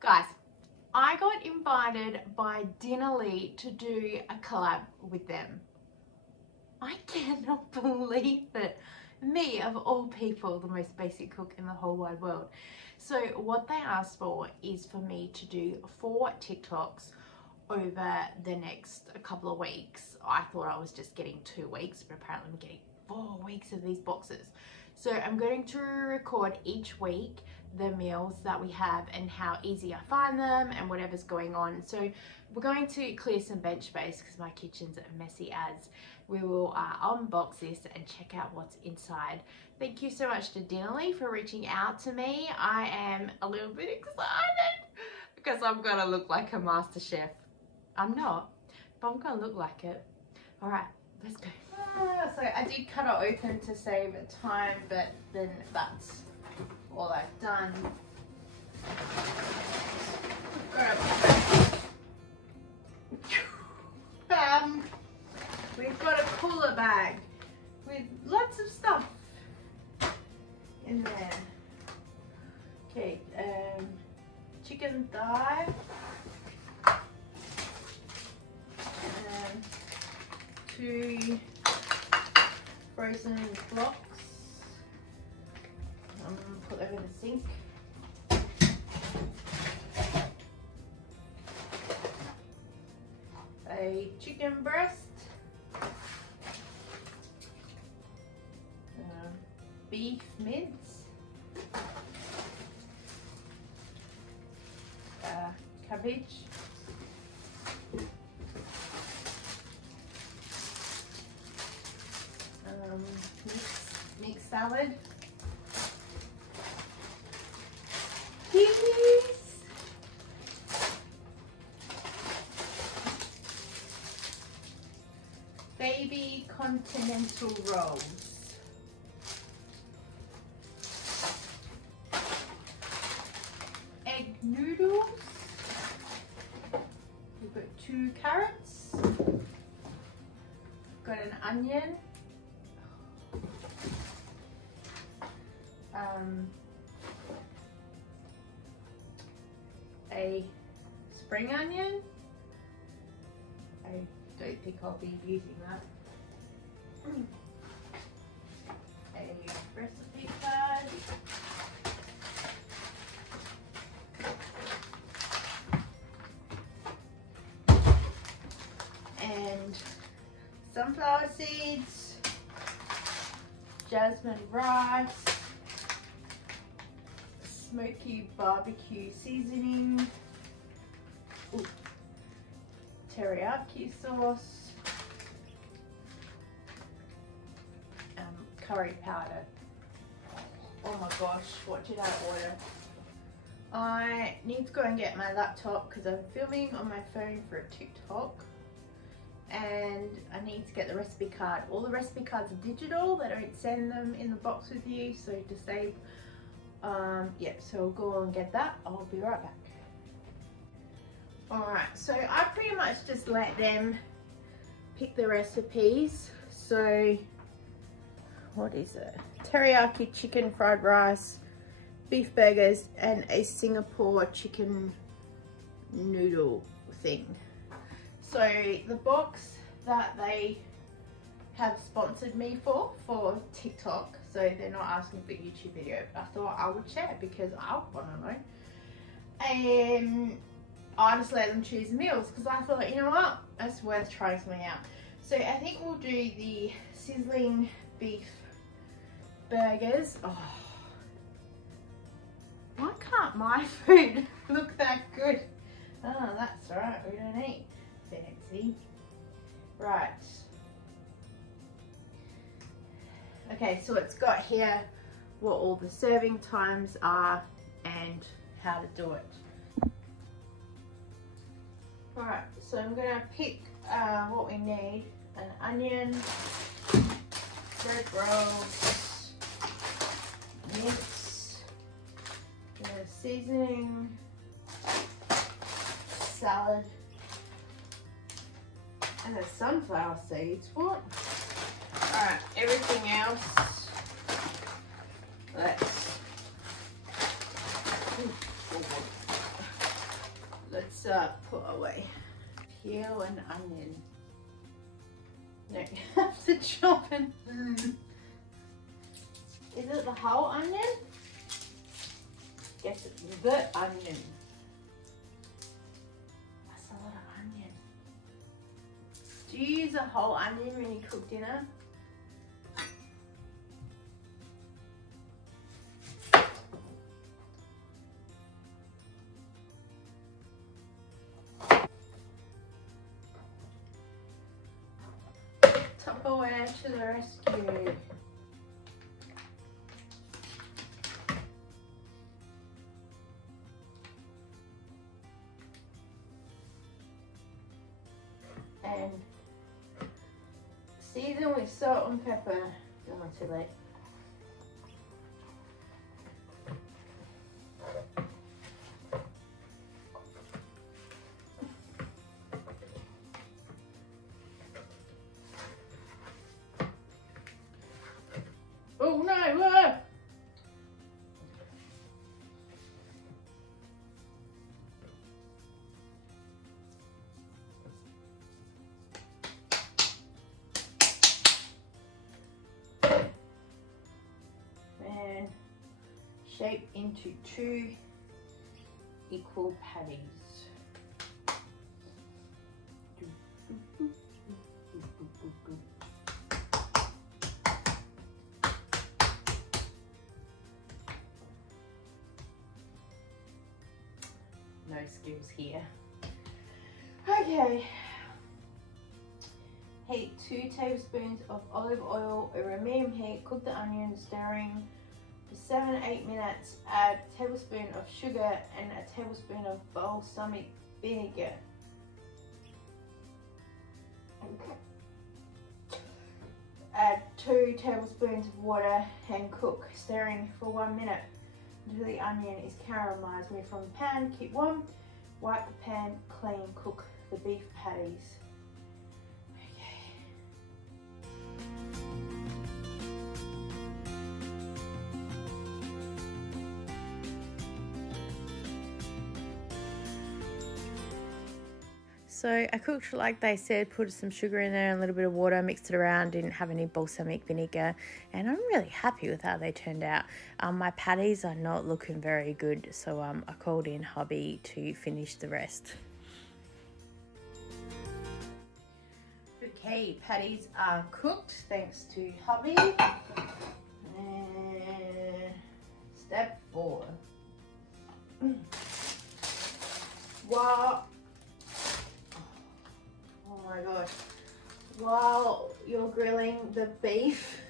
Guys, I got invited by Dinnerly to do a collab with them. I cannot believe it. Me, of all people, the most basic cook in the whole wide world. So what they asked for is for me to do 4 TikToks over the next couple of weeks. I thought I was just getting 2 weeks, but apparently I'm getting 4 weeks of these boxes. So I'm going to record each week the meals that we have and how easy I find them and whatever's going on. So we're going to clear some bench space because my kitchen's messy as. We will unbox this and check out what's inside. Thank you so much to Dinnerly for reaching out to me. I am a little bit excited because I'm gonna look like a master chef. I'm not, but I'm gonna look like it. All right, let's go. So I did cut it open to save time, but then that's all I've done. We've got a cooler bag with lots of stuff in there. Okay, chicken thigh, 2 frozen blocks. I'm gonna put them in the sink. A chicken breast, beef mince, cabbage, mixed salad, peas, baby continental rolls, egg noodles, we've got 2 carrots, got an onion, a spring onion. I don't think I'll be using that. A recipe card. And sunflower seeds, jasmine rice, smoky barbecue seasoning, teriyaki sauce, curry powder. Oh my gosh, what did I order? I need to go and get my laptop because I'm filming on my phone for a TikTok, and I need to get the recipe card. All the recipe cards are digital, they don't send them in the box with you, so to save, yeah, so I'll go and get that. I'll be right back. Alright, so I pretty much just let them pick the recipes. So, what is it? Teriyaki chicken fried rice, beef burgers, and a Singapore chicken noodle thing. So the box that they have sponsored me for TikTok, so they're not asking for a YouTube video, but I thought I would share because I want to know. And I just let them choose the meals because I thought, you know what, that's worth trying something out. So I think we'll do the sizzling beef burgers. Oh, why can't my food look that good? Oh, that's right, we don't eat fancy. Right. Okay, so it's got here what all the serving times are and how to do it. Alright, so I'm gonna pick what we need: an onion, bread rolls, mince, seasoning, salad, and the sunflower seeds. What? Alright, everything else, let's let's put away. Peel an onion. No, you have to chop it. Is it the whole onion? Guess it's the onion. That's a lot of onion. Do you use a whole onion when you cook dinner? Tupperware to the rescue. And season with salt and pepper. Oh, not too late. Oh no! And shape into 2 equal patties. No skills here. Okay. Heat 2 tablespoons of olive oil over medium heat. Cook the onion, stirring for 7-8 minutes. Add a tablespoon of sugar and a tablespoon of balsamic vinegar. Add 2 tablespoons of water and cook, stirring for 1 minute until the onion is caramelized. Move from the pan, keep warm. Wipe the pan clean, cook the beef patties. So I cooked like they said, put some sugar in there and a little bit of water, mixed it around, didn't have any balsamic vinegar, and I'm really happy with how they turned out. My patties are not looking very good, so I called in hubby to finish the rest. Okay, patties are cooked thanks to hubby. And step 4. Oh my gosh, while you're grilling the beef,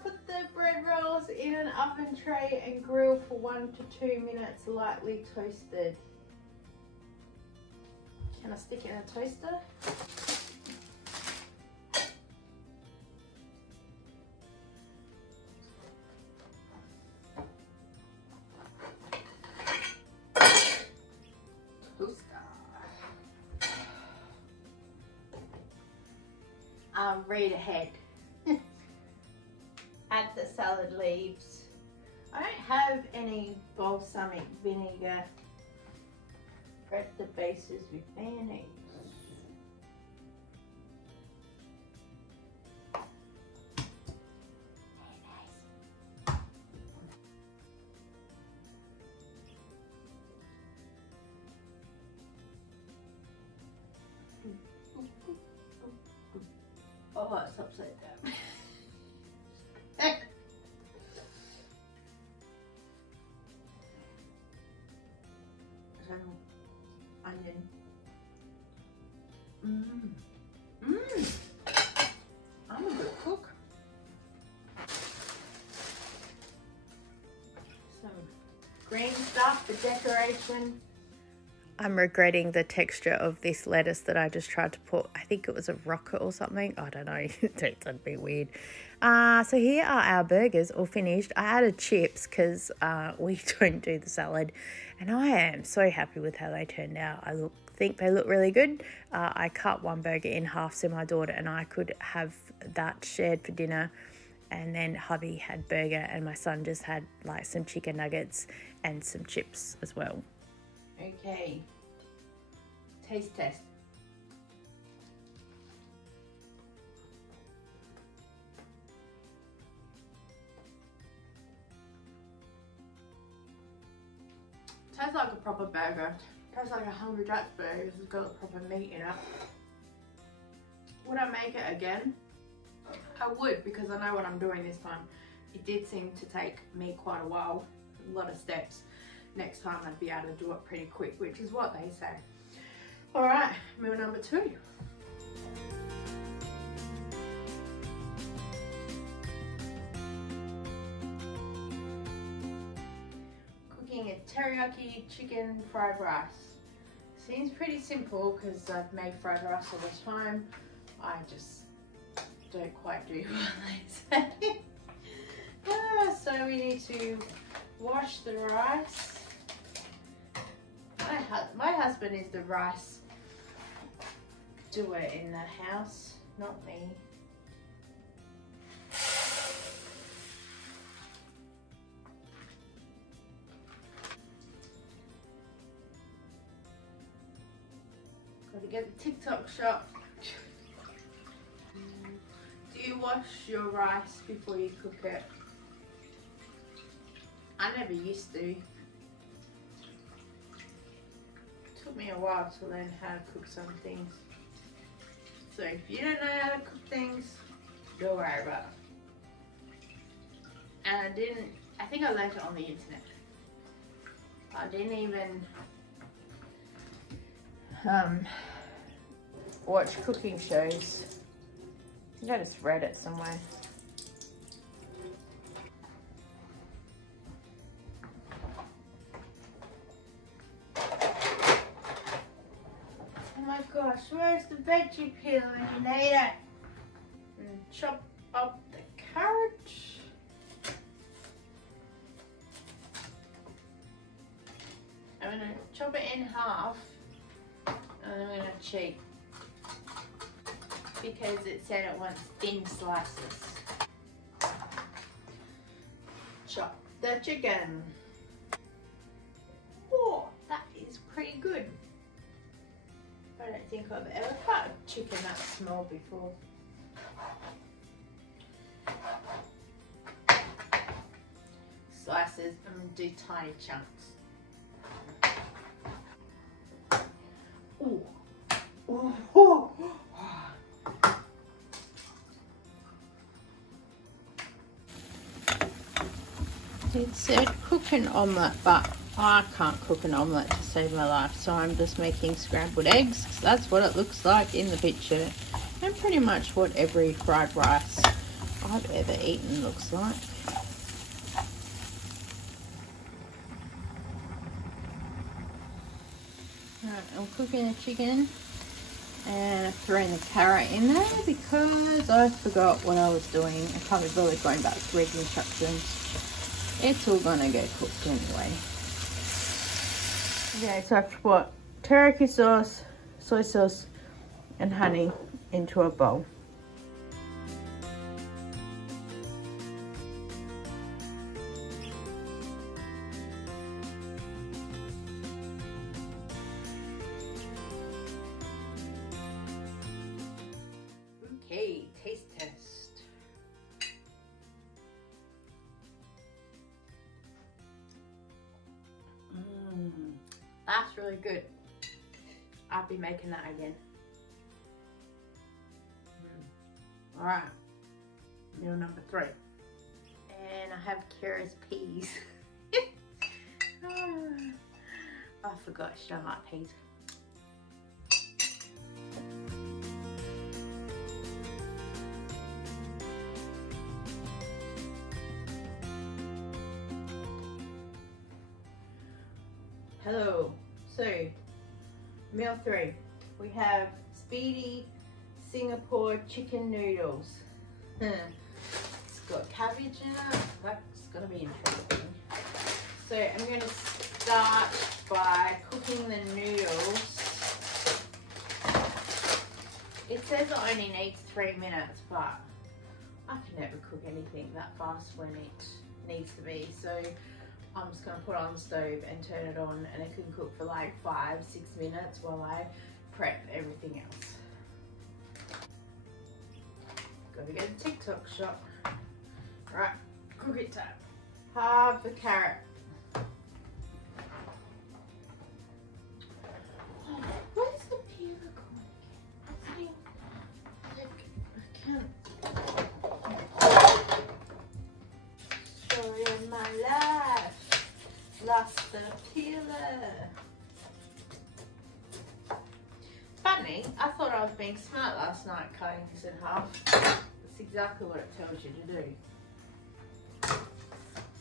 put the bread rolls in an oven tray and grill for 1 to 2 minutes, lightly toasted. Can I stick it in a toaster? Read ahead. Add the salad leaves. I don't have any balsamic vinegar. Prep the bases with mayonnaise. Oh, it's upside down. Onion. I'm a good cook. Some green stuff for decoration. I'm regretting the texture of this lettuce that I just tried to put. I think it was a rocket or something. I don't know. It's a bit weird. So here are our burgers all finished. I added chips because we don't do the salad. And I am so happy with how they turned out. I think they look really good. I cut one burger in half so my daughter and I could have that shared for dinner. and then hubby had burger, and my son just had like some chicken nuggets and some chips as well. Okay, taste test. Tastes like a proper burger. Tastes like a Hungry Jack's burger. It's got proper meat in it. Would I make it again? I would, because I know what I'm doing this time. It did seem to take me quite a while, a lot of steps. Next time I'd be able to do it pretty quick, which is what they say. All right, meal number 2. Cooking a teriyaki chicken fried rice. Seems pretty simple because I've made fried rice all the time. I just don't quite do what they say. So we need to wash the rice. My husband is the rice doer in the house, not me. Got to get the Tik Tok shot. Do you wash your rice before you cook it? I never used to. It took me a while to learn how to cook some things. So if you don't know how to cook things, don't worry about it. And I think I learned it on the internet. I didn't even watch cooking shows. I think I just read it somewhere. Oh my gosh, where's the veggie peel when you need it? And chop up the carrot. I'm going to chop it in half, and I'm going to cheat because it said it wants thin slices. Chop the chicken. Oh, that is pretty good. I don't think I've ever cut a chicken that small before. Slices and do tiny chunks. Ooh. Ooh. Ooh. It said cook an omelette, but I can't cook an omelette to save my life, so I'm just making scrambled eggs, 'cause that's what it looks like in the picture, and pretty much what every fried rice I've ever eaten looks like. Right, I'm cooking the chicken and I've thrown the carrot in there because I forgot what I was doing. I can't be bothered going back to read the instructions. It's all gonna get cooked anyway. Okay, so I've put teriyaki sauce, soy sauce, and honey into a bowl. Okay, taste test. That's really good. I'll be making that again. All right, meal number 3. And I have Kira's peas. I forgot she don't like peas. Hello. So, meal 3. We have Speedy Singapore chicken noodles. It's got cabbage in it. That's gonna be interesting. So I'm gonna start by cooking the noodles. It says it only needs 3 minutes, but I can never cook anything that fast when it needs to be, so I'm just going to put it on the stove and turn it on, and it can cook for like 5-6 minutes while I prep everything else. Gotta get a TikTok shot. Right, cook it time. Halve the carrot. Where's the peeler going again? I can't. Story of my life. Lost the peeler. Funny, I thought I was being smart last night cutting this in half. That's exactly what it tells you to do.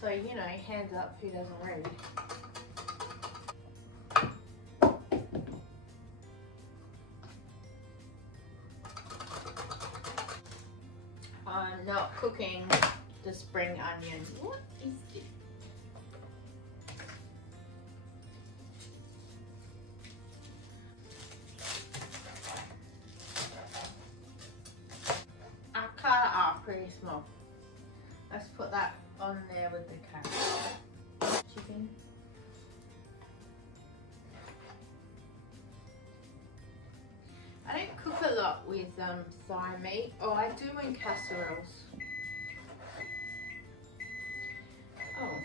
So, you know, hands up, who doesn't read? I'm not cooking the spring onion. What is this? I cut it up pretty small. Let's put that on there with the carrot. Chicken. I don't cook a lot with thigh meat. Oh, I do in casseroles. Oh,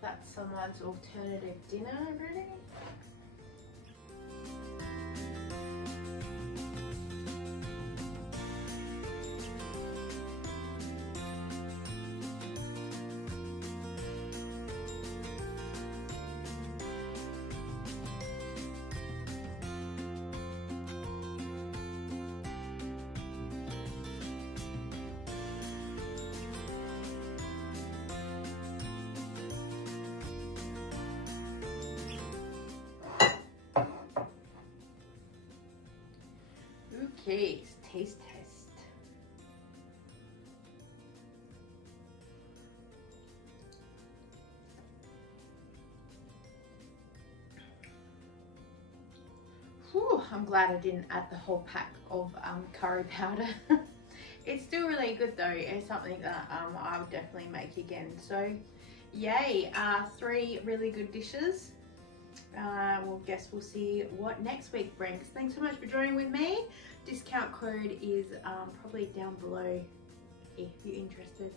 that's someone's alternative dinner ready. Okay, taste test. Whew, I'm glad I didn't add the whole pack of curry powder. It's still really good though. It's something that I would definitely make again. So yay, 3 really good dishes. Well, guess we'll see what next week brings. Thanks so much for joining with me. Discount code is probably down below if you're interested.